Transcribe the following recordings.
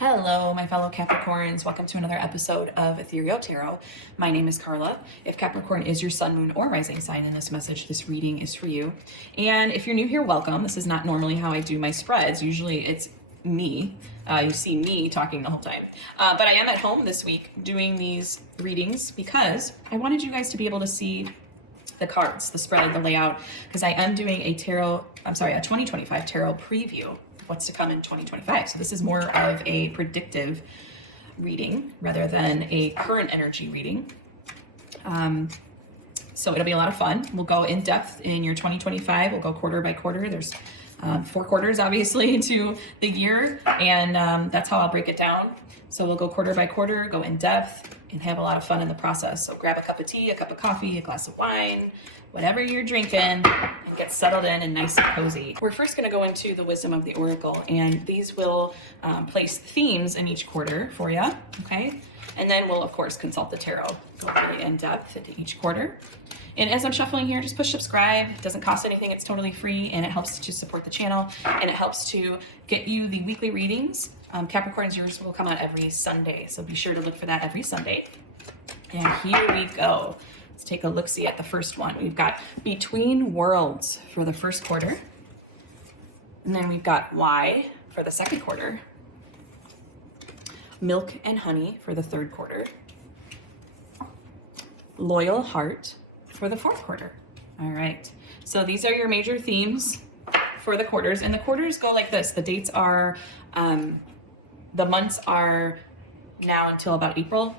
Hello, my fellow Capricorns. Welcome to another episode of Ethereal Tarot. My name is Carla. If Capricorn is your sun, moon, or rising sign in this message, this reading is for you. And if you're new here, welcome. This is not normally how I do my spreads. Usually it's me. You see me talking the whole time. But I am at home this week doing these readings because I wanted you guys to be able to see the cards, the spread, the layout, because I am doing a 2025 tarot preview. What's to come in 2025. So this is more of a predictive reading rather than a current energy reading. So it'll be a lot of fun. We'll go in depth in your 2025. We'll go quarter by quarter. There's 4 quarters obviously to the year, and that's how I'll break it down. So we'll go quarter by quarter, go in depth, and have a lot of fun in the process. So grab a cup of tea, a cup of coffee, a glass of wine, whatever you're drinking, and get settled in and nice and cozy. We're first going to go into the wisdom of the oracle, and these will place themes in each quarter for you, okay? And then we'll, of course, consult the tarot, go really in depth into each quarter. And as I'm shuffling here, just push subscribe. It doesn't cost anything. It's totally free, and it helps to support the channel, and it helps to get you the weekly readings. Capricorns, yours will come out every Sunday, so be sure to look for that every Sunday. And here we go. Let's take a look-see at the first one. We've got Between Worlds for the first quarter. And then we've got Why for the second quarter. Milk and Honey for the third quarter. Loyal Heart for the fourth quarter. All right. So these are your major themes for the quarters. And the quarters go like this. The dates are, the months are now until about April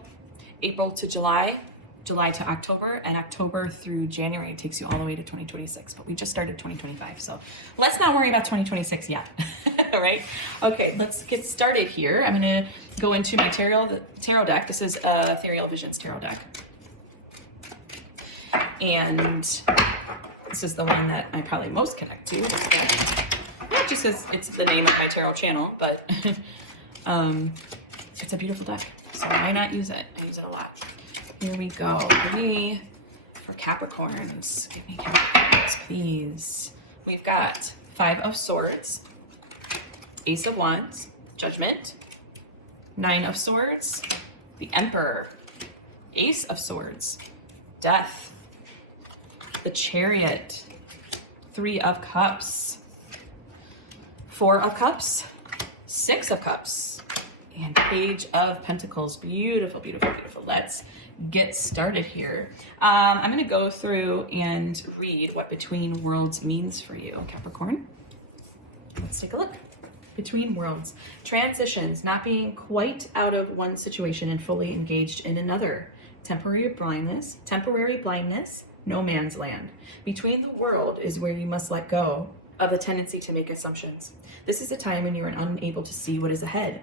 to July. July to October, and October through January takes you all the way to 2026, but we just started 2025, so let's not worry about 2026 yet. All right, okay, let's get started here. I'm going to go into my tarot deck. This is Ethereal Visions tarot deck, and this is the one that I probably most connect to, not just because it's the name of my tarot channel, but it's a beautiful deck, so why not use it? I use it a lot. Here we go. Give me, for Capricorns, give me Capricorns, please. We've got 5 of Swords, Ace of Wands, Judgment, 9 of Swords, the Emperor, Ace of Swords, Death, the Chariot, 3 of Cups, 4 of Cups, 6 of Cups, and Page of Pentacles. Beautiful, beautiful, beautiful. Let's get started here. I'm going to go through and read what Between Worlds means for you, Capricorn. Let's take a look. Between Worlds. Transitions, not being quite out of one situation and fully engaged in another. Temporary blindness, no man's land. Between the world is where you must let go of the tendency to make assumptions. This is a time when you are unable to see what is ahead.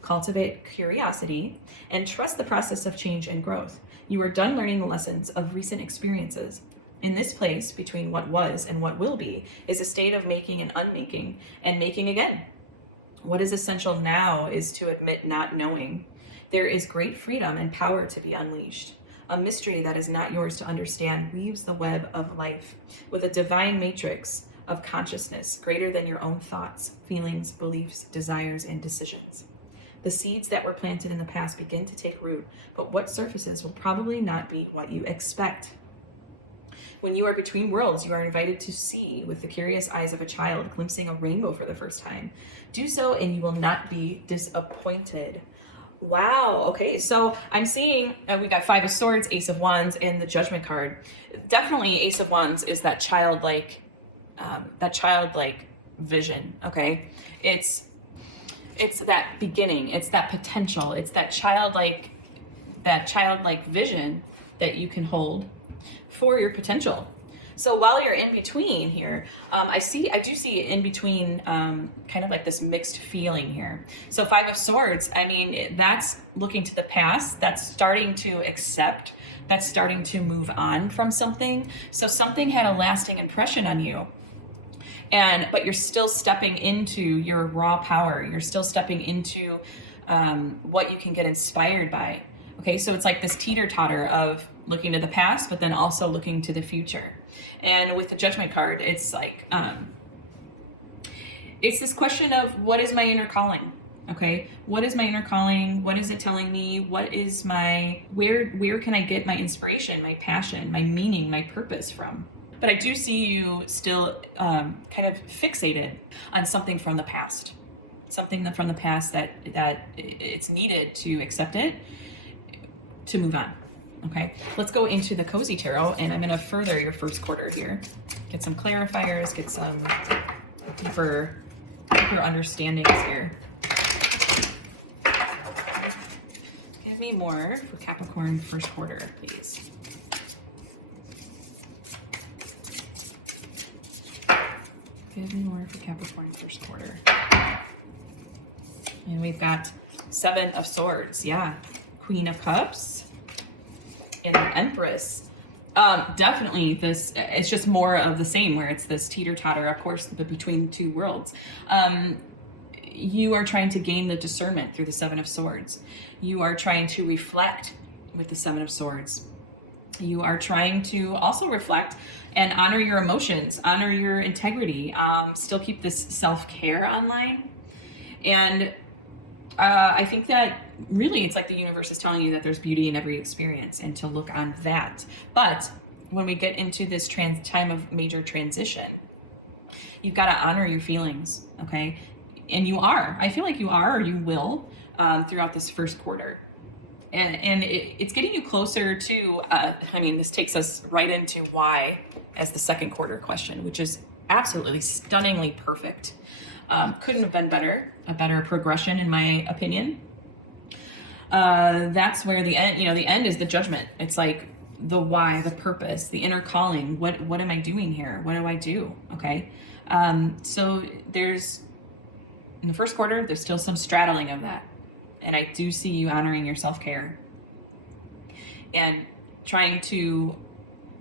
Cultivate curiosity and trust the process of change and growth. You are done learning the lessons of recent experiences. In this place, between what was and what will be, is a state of making and unmaking and making again. What is essential now is to admit not knowing. There is great freedom and power to be unleashed. A mystery that is not yours to understand weaves the web of life with a divine matrix of consciousness greater than your own thoughts, feelings, beliefs, desires, and decisions. The seeds that were planted in the past begin to take root, but what surfaces will probably not be what you expect. When you are between worlds, you are invited to see with the curious eyes of a child glimpsing a rainbow for the first time. Do so and you will not be disappointed. Wow, okay, so I'm seeing, we got 5 of Swords, Ace of Wands, and the Judgment card. Definitely Ace of Wands is that childlike vision, okay? It's that beginning, it's that potential, it's that childlike vision that you can hold for your potential. So while you're in between here, I do see in between kind of like this mixed feeling here. So 5 of Swords, I mean, that's looking to the past, that's starting to accept, that's starting to move on from something. So something had a lasting impression on you. But you're still stepping into your raw power. You're still stepping into what you can get inspired by. Okay, so it's like this teeter-totter of looking to the past, but then also looking to the future. And with the Judgment card, it's like, it's this question of what is my inner calling? Okay, what is my inner calling? What is it telling me? What is my, where can I get my inspiration, my passion, my meaning, my purpose from? But I do see you still kind of fixated on something from the past, something from the past that it's needed to accept it, to move on. Okay, let's go into the Cozy Tarot, and I'm going to further your first quarter here. Get some clarifiers, get some deeper understandings here. Give me more for Capricorn first quarter, please. Give me more for Capricorn first quarter. And we've got 7 of Swords, yeah. Queen of Cups and the Empress. Definitely this, it's just more of the same, where it's this teeter-totter, of course, between two worlds. You are trying to gain the discernment through the 7 of Swords. You are trying to reflect with the 7 of Swords. You are trying to also reflect and honor your emotions, honor your integrity, still keep this self-care online. And I think that really it's like the universe is telling you that there's beauty in every experience and to look on that. But when we get into this time of major transition, you've got to honor your feelings, okay? And you are. I feel like you are, or you will, throughout this first quarter. And it's getting you closer to, I mean, this takes us right into why as the second quarter question, which is absolutely stunningly perfect. Couldn't have been better, a better progression in my opinion. That's where the end, the end is the judgment. It's like the why, the purpose, the inner calling. What am I doing here? What do I do? Okay. So there's, in the first quarter, there's still some straddling of that. And I do see you honoring your self-care and trying to,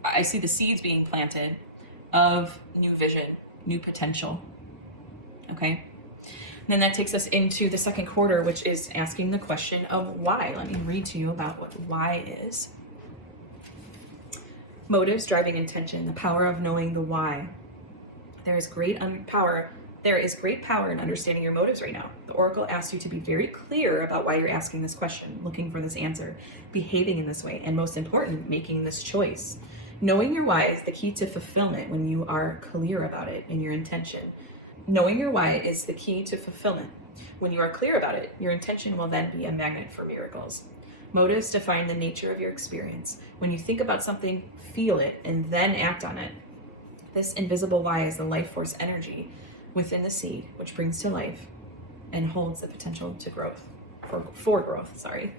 I see the seeds being planted of new vision, new potential. Okay. And then that takes us into the second quarter, which is asking the question of why. Let me read to you about what why is. Motives, driving intention, the power of knowing the why. There is great power in understanding your motives right now. The Oracle asks you to be very clear about why you're asking this question, looking for this answer, behaving in this way, and most important, making this choice. Knowing your why is the key to fulfillment when you are clear about it in your intention. Knowing your why is the key to fulfillment. When you are clear about it, your intention will then be a magnet for miracles. Motives define the nature of your experience. When you think about something, feel it, and then act on it. This invisible why is the life force energy within the seed, which brings to life and holds the potential to growth, for growth, sorry.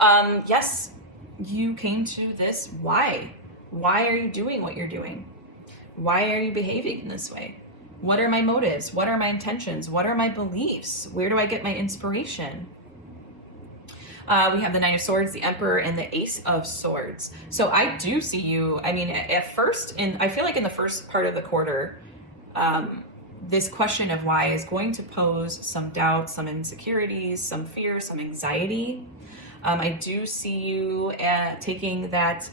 Yes, you came to this why. Why are you doing what you're doing? Why are you behaving in this way? What are my motives? What are my intentions? What are my beliefs? Where do I get my inspiration? We have the 9 of Swords, the Emperor, and the Ace of Swords. So I do see you, I mean, at first, I feel like in the first part of the quarter, this question of why is going to pose some doubt, some insecurities, some fear, some anxiety. I do see you taking that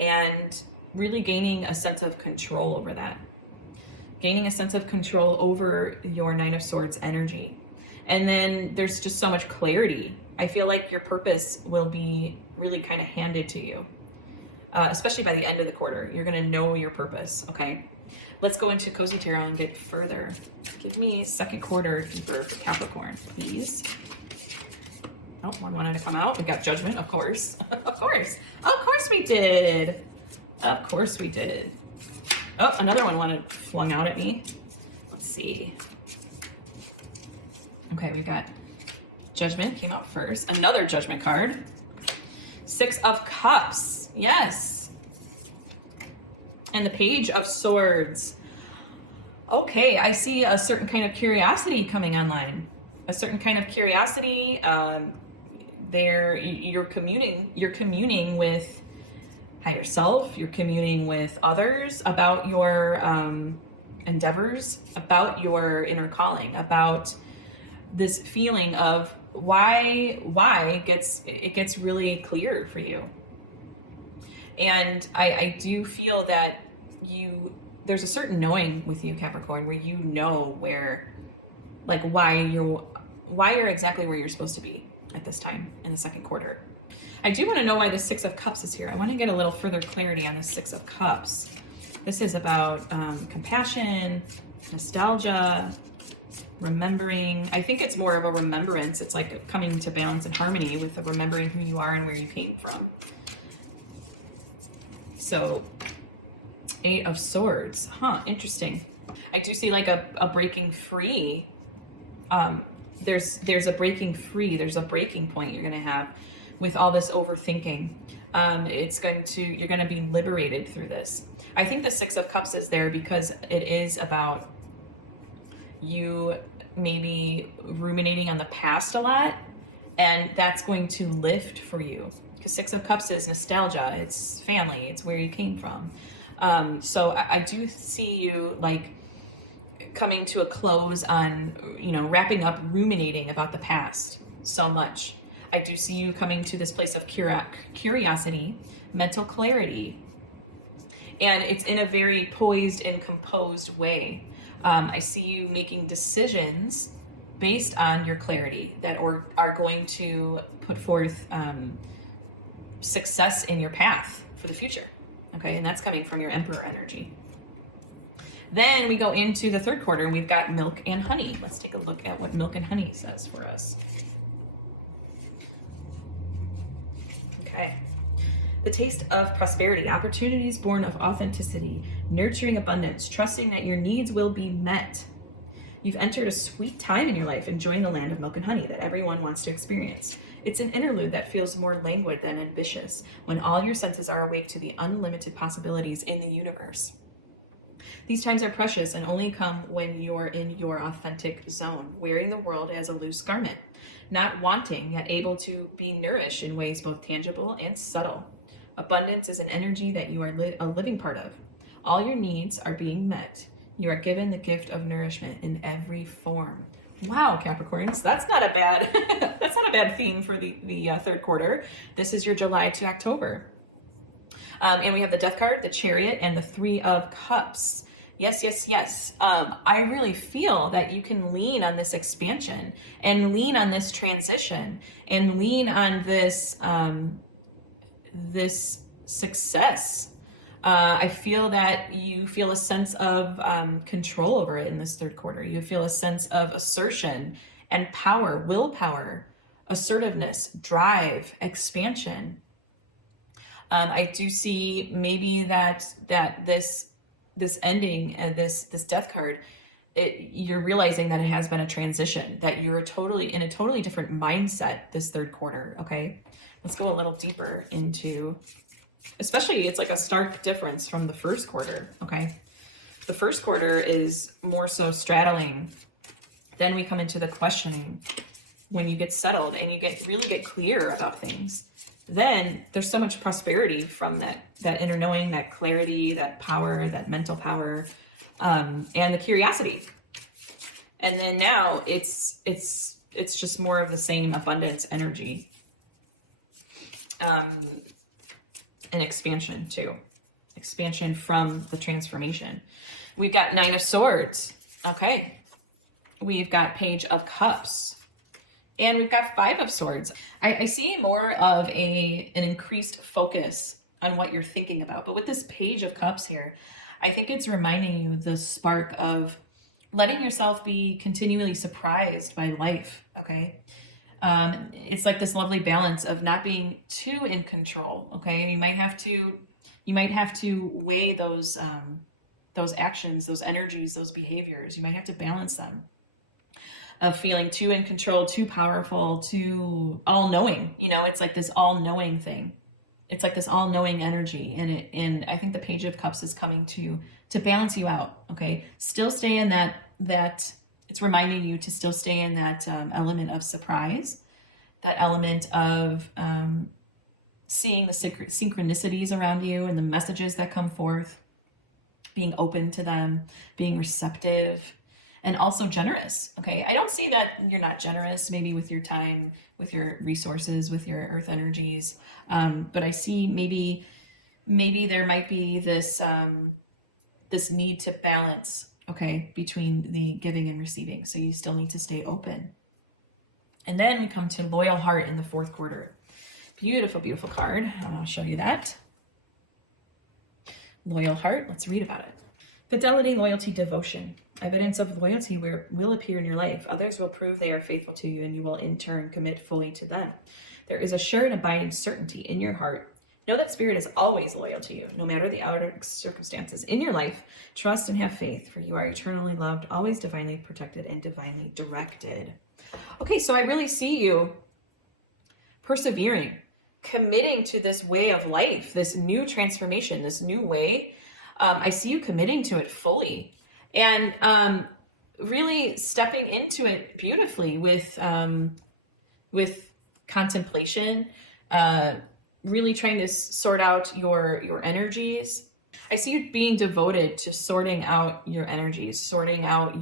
and really gaining a sense of control over that. Gaining a sense of control over your 9 of Swords energy. And then there's just so much clarity. I feel like your purpose will be really kind of handed to you. Especially by the end of the quarter, you're going to know your purpose, okay? Let's go into Cozy Tarot and get further. Give me second quarter deeper for Capricorn, please. Oh, one wanted to come out. We got Judgment, of course. Of course we did. Of course we did. Oh, another one wanted flung out at me. Let's see. Okay, we got Judgment came out first. Another Judgment card. 6 of Cups. Yes. And the Page of Swords. Okay, I see a certain kind of curiosity coming online. A certain kind of curiosity. You're communing with higher self. You're communing with others about your endeavors, about your inner calling, about this feeling of why gets really clear for you. And I do feel that you there's a certain knowing with you, Capricorn, where you know where, like, why you're exactly where you're supposed to be at this time in the second quarter. I do want to know why the Six of Cups is here. I want to get a little further clarity on the Six of Cups. This is about compassion, nostalgia, remembering. I think it's more of a remembrance. It's like coming to balance and harmony with remembering who you are and where you came from. So, Eight of Swords. Huh, interesting. I do see like a breaking free. There's a breaking free. There's a breaking point you're going to have with all this overthinking. You're going to be liberated through this. I think the Six of Cups is there because it is about you maybe ruminating on the past a lot, and that's going to lift for you. Because Six of Cups is nostalgia, it's family, it's where you came from. So I do see you like coming to a close on, wrapping up, ruminating about the past so much. I do see you coming to this place of curiosity, mental clarity, and it's in a very poised and composed way. I see you making decisions based on your clarity that are going to put forth success in your path for the future. Okay, and that's coming from your Emperor energy. Then we go into the third quarter and we've got milk and honey. Let's take a look at what milk and honey says for us. Okay. The taste of prosperity, opportunities born of authenticity, nurturing abundance, trusting that your needs will be met. You've entered a sweet time in your life, enjoying the land of milk and honey that everyone wants to experience. It's an interlude that feels more languid than ambitious, when all your senses are awake to the unlimited possibilities in the universe. These times are precious and only come when you're in your authentic zone, wearing the world as a loose garment, not wanting, yet able to be nourished in ways both tangible and subtle. Abundance is an energy that you are a living part of. All your needs are being met. You are given the gift of nourishment in every form. Wow, Capricorns, that's not a bad theme for the third quarter. This is your July to October. And we have the Death card, the Chariot, and the Three of Cups. Yes, yes, yes. I really feel that you can lean on this expansion and lean on this transition and lean on this this success. I feel that you feel a sense of control over it in this third quarter. You feel a sense of assertion and power, willpower, assertiveness, drive, expansion. I do see maybe that this ending and this Death card, you're realizing that it has been a transition, that you're in a totally different mindset this third quarter. Okay, let's go a little deeper into, especially it's like a stark difference from the first quarter. Okay, the first quarter is more so straddling. Then we come into the questioning when you get settled and you really get clear about things. Then there's so much prosperity from that inner knowing, that clarity, that power, that mental power, and the curiosity. And then now it's just more of the same abundance energy, and expansion too. Expansion from the transformation. We've got Nine of Swords. Okay. We've got Page of Cups. And we've got Five of Swords. I see more of an increased focus on what you're thinking about. But with this Page of Cups here, I think it's reminding you the spark of letting yourself be continually surprised by life, okay? It's like this lovely balance of not being too in control, okay? You might have to weigh those actions, those energies, those behaviors. You might have to balance them. Of feeling too in control, too powerful, too all-knowing. It's like this all-knowing thing. It's like this all-knowing energy. And I think the Page of Cups is coming to balance you out, okay? Still stay in that it's reminding you to still stay in that element of surprise, that element of seeing the synchronicities around you and the messages that come forth, being open to them, being receptive, and also generous, okay? I don't see that you're not generous, maybe with your time, with your resources, with your earth energies, but I see maybe there might be this this need to balance, okay, between the giving and receiving. So you still need to stay open. And then we come to loyal heart in the fourth quarter. Beautiful, beautiful card. I'll show you that. Loyal heart. Let's read about it. Fidelity, loyalty, devotion. Evidence of loyalty will appear in your life. Others will prove they are faithful to you, and you will in turn commit fully to them. There is a sure and abiding certainty in your heart. Know that Spirit is always loyal to you, no matter the outer circumstances in your life. Trust and have faith, for you are eternally loved, always divinely protected, and divinely directed. Okay, so I really see you persevering, committing to this way of life, this new transformation, this new way. I see you committing to it fully, and really stepping into it beautifully with contemplation, really trying to sort out your energies. I see you being devoted to sorting out your energies, sorting out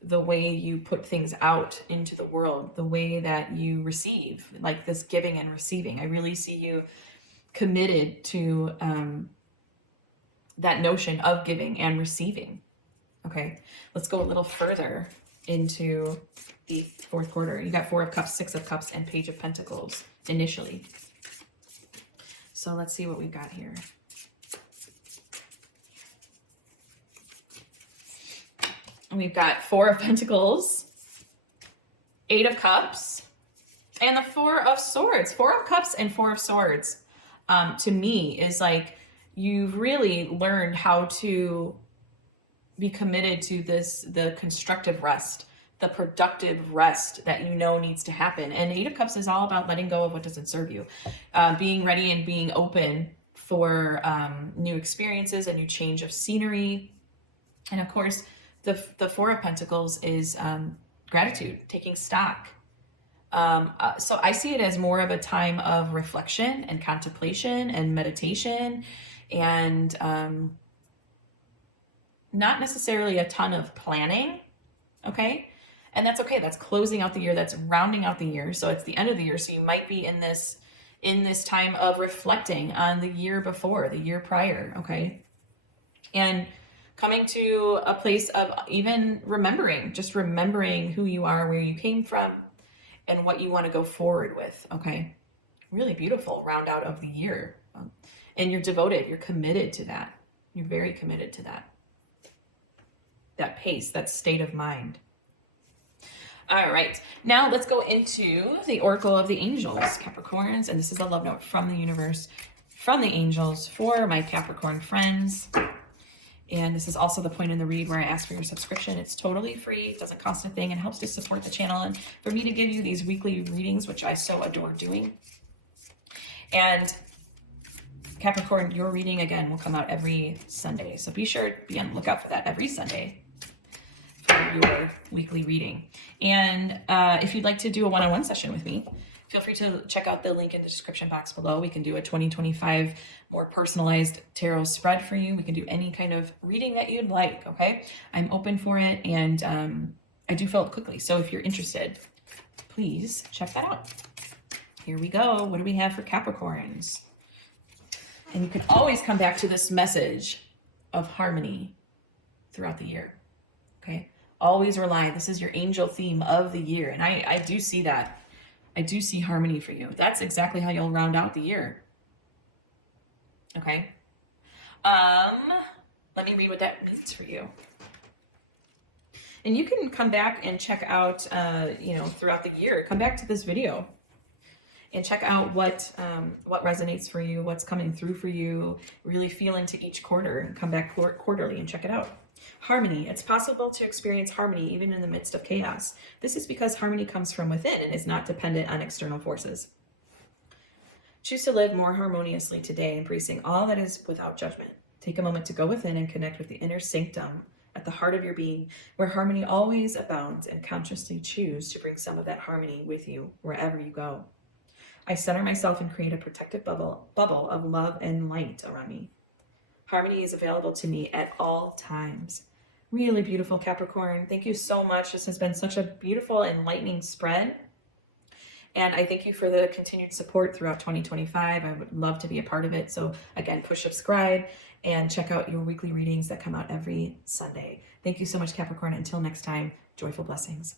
the way you put things out into the world, the way that you receive, like this giving and receiving. I really see you committed to that notion of giving and receiving. Okay, let's go a little further into the fourth quarter. You got 4 of Cups, 6 of Cups, and Page of Pentacles initially. So let's see what we've got here. We've got 4 of Pentacles, 8 of Cups, and the 4 of Swords. 4 of Cups and 4 of Swords, to me, is like you've really learned how to be committed to the constructive rest, the productive rest that you know needs to happen. And 8 of Cups is all about letting go of what doesn't serve you, being ready and being open for new experiences, a new change of scenery. And of course, the 4 of Pentacles is gratitude, taking stock. So I see it as more of a time of reflection and contemplation and meditation, and not necessarily a ton of planning. Okay. And that's okay. That's closing out the year. That's rounding out the year. So it's the end of the year. So you might be in this time of reflecting on the year before, the year prior. Okay. And coming to a place of even just remembering who you are, where you came from, and what you want to go forward with. Okay. Really beautiful round out of the year. And you're devoted, you're committed to that. You're very committed to that pace, that state of mind. All right, now let's go into the Oracle of the Angels, Capricorns, and this is a love note from the universe, from the angels, for my Capricorn friends. And this is also the point in the read where I ask for your subscription. It's totally free, it doesn't cost a thing, and helps to support the channel and for me to give you these weekly readings, which I so adore doing. And Capricorn, your reading again will come out every Sunday. So be sure to be on the lookout for that every Sunday for your weekly reading. And if you'd like to do a one-on-one session with me, feel free to check out the link in the description box below. We can do a 2025 more personalized tarot spread for you. We can do any kind of reading that you'd like, okay? I'm open for it, and I do fill up quickly. So if you're interested, please check that out. Here we go. What do we have for Capricorns? And you can always come back to this message of harmony throughout the year, okay? Always rely. This is your angel theme of the year, and I do see that. I do see harmony for you. That's exactly how you'll round out the year, okay? Let me read what that means for you. And you can come back and check out, throughout the year, come back to this video and check out what resonates for you, what's coming through for you. Really feel into each quarter and come back quarterly and check it out. Harmony. It's possible to experience harmony even in the midst of chaos. This is because harmony comes from within and is not dependent on external forces. Choose to live more harmoniously today, embracing all that is without judgment. Take a moment to go within and connect with the inner sanctum at the heart of your being, where harmony always abounds, and consciously choose to bring some of that harmony with you wherever you go. I center myself and create a protective bubble of love and light around me. Harmony is available to me at all times. Really beautiful, Capricorn. Thank you so much. This has been such a beautiful, enlightening spread. And I thank you for the continued support throughout 2025. I would love to be a part of it. So again, push subscribe and check out your weekly readings that come out every Sunday. Thank you so much, Capricorn. Until next time, joyful blessings.